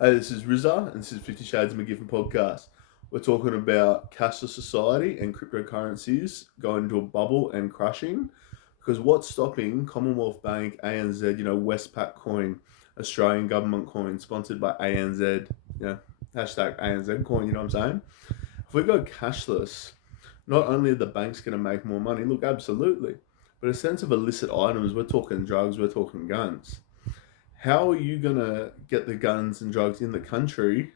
Hey, this is Ryzah, and this is 50 Shades of McGiffin podcast. We're talking about cashless society and cryptocurrencies going into a bubble and crashing. Because what's stopping Commonwealth Bank, ANZ, Westpac coin, Australian government coin, sponsored by ANZ, hashtag ANZ coin, you know what I'm saying? If we go cashless, not only are the banks going to make more money, look, absolutely, but a sense of illicit items, we're talking drugs, we're talking guns. How are you gonna get the guns and drugs in the country?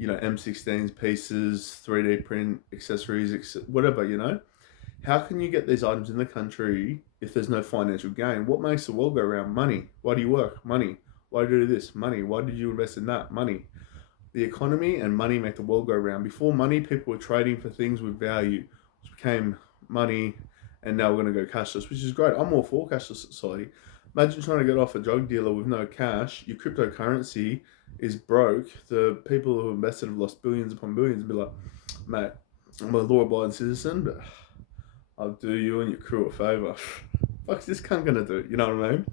M16s, pieces, 3D print accessories, whatever. How can you get these items in the country if there's no financial gain? What makes the world go around? Money. Why do you work? Money. Why do you do this? Money. Why did you invest in that? Money. The economy and money make the world go round. Before money, people were trading for things with value, which became money, and now we're going to go cashless, which is great. I'm all for cashless society. Imagine trying to get off a drug dealer with no cash. Your cryptocurrency is broke. The people who invested have lost billions upon billions and be like, mate, I'm a law-abiding citizen, but I'll do you and your crew a favour. Fuck's this cunt going to do? You know what I mean?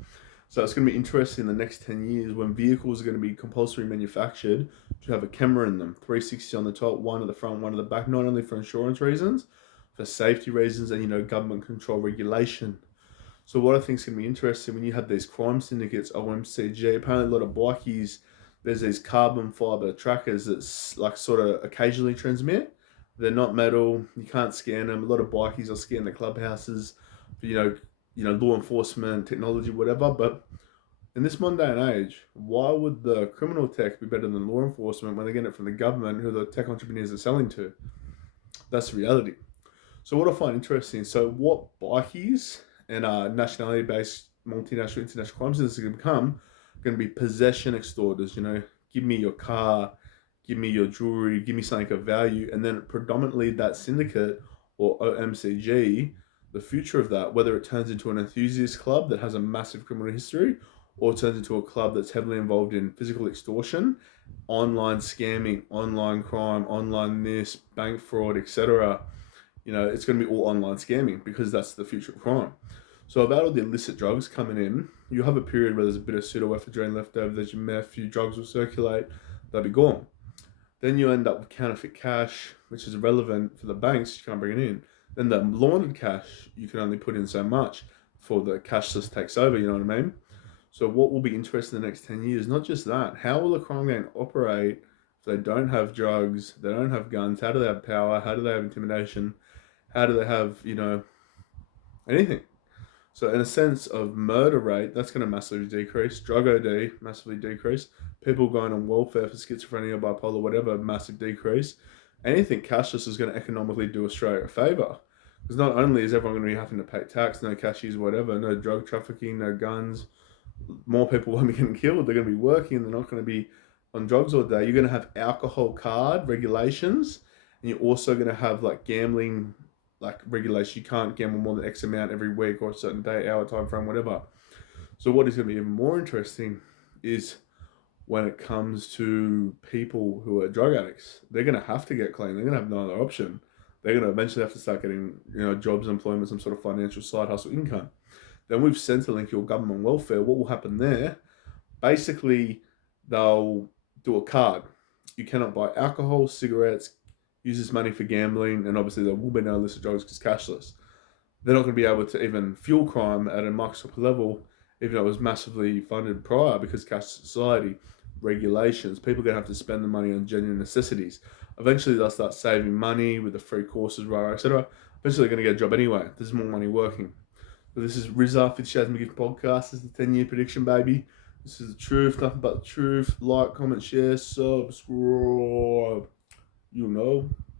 So it's going to be interesting in the next 10 years when vehicles are going to be compulsory manufactured to have a camera in them, 360 on the top, one at the front, one at the back, not only for insurance reasons, for safety reasons and, government control regulation. So what I think is going to be interesting when you have these crime syndicates, OMCG, apparently a lot of bikies, there's these carbon fiber trackers that's like sort of occasionally transmit. They're not metal, you can't scan them. A lot of bikies will scan the clubhouses for, law enforcement, technology, whatever. But in this mundane age, why would the criminal tech be better than law enforcement when they get it from the government who the tech entrepreneurs are selling to? That's the reality. So what I find interesting, so what bikies and nationality-based multinational international crime syndicates are going to become going to be possession extorters. Give me your car, give me your jewelry, give me something of value, and then predominantly that syndicate or OMCG, the future of that, whether it turns into an enthusiast club that has a massive criminal history, or turns into a club that's heavily involved in physical extortion, online scamming, online crime, online this, bank fraud, etc. It's going to be all online scamming because that's the future of crime. So about all the illicit drugs coming in, you have a period where there's a bit of pseudoephedrine left over, there's your meth, few drugs will circulate, they'll be gone. Then you end up with counterfeit cash, which is irrelevant for the banks, you can't bring it in. Then the laundered cash, you can only put in so much before the cashless takes over, you know what I mean? So what will be interesting in the next 10 years, not just that, how will the crime gang operate if they don't have drugs, they don't have guns, how do they have power, how do they have intimidation, how do they have, anything? So in a sense of murder rate, that's going to massively decrease. Drug OD, massively decrease. People going on welfare for schizophrenia, bipolar, whatever, massive decrease. Anything cashless is going to economically do Australia a favour. Because not only is everyone going to be having to pay tax, no cashies, whatever, no drug trafficking, no guns, more people won't be getting killed. They're going to be working. They're not going to be on drugs all day. You're going to have alcohol card regulations, and you're also going to have like gambling, like regulation. You can't gamble more than X amount every week or a certain day, hour, time frame, whatever. So what is going to be even more interesting is when it comes to people who are drug addicts, they're going to have to get clean. They're going to have no other option. They're going to eventually have to start getting, jobs, employment, some sort of financial side hustle income. Then with Centrelink, your government welfare, what will happen there? Basically, they'll do a card. You cannot buy alcohol, cigarettes, use this money for gambling, and obviously there will be no illicit drugs because cashless. They're not going to be able to even fuel crime at a Microsoft level, even though it was massively funded prior because cashless society, regulations, people are going to have to spend the money on genuine necessities. Eventually they'll start saving money with the free courses, right, etc. Eventually they're going to get a job anyway. There's more money working. So this is Ryzah, 50 Shades McGiffin podcast. This is the 10-year prediction, baby. This is the truth, nothing but the truth. Like, comment, share, subscribe. You know.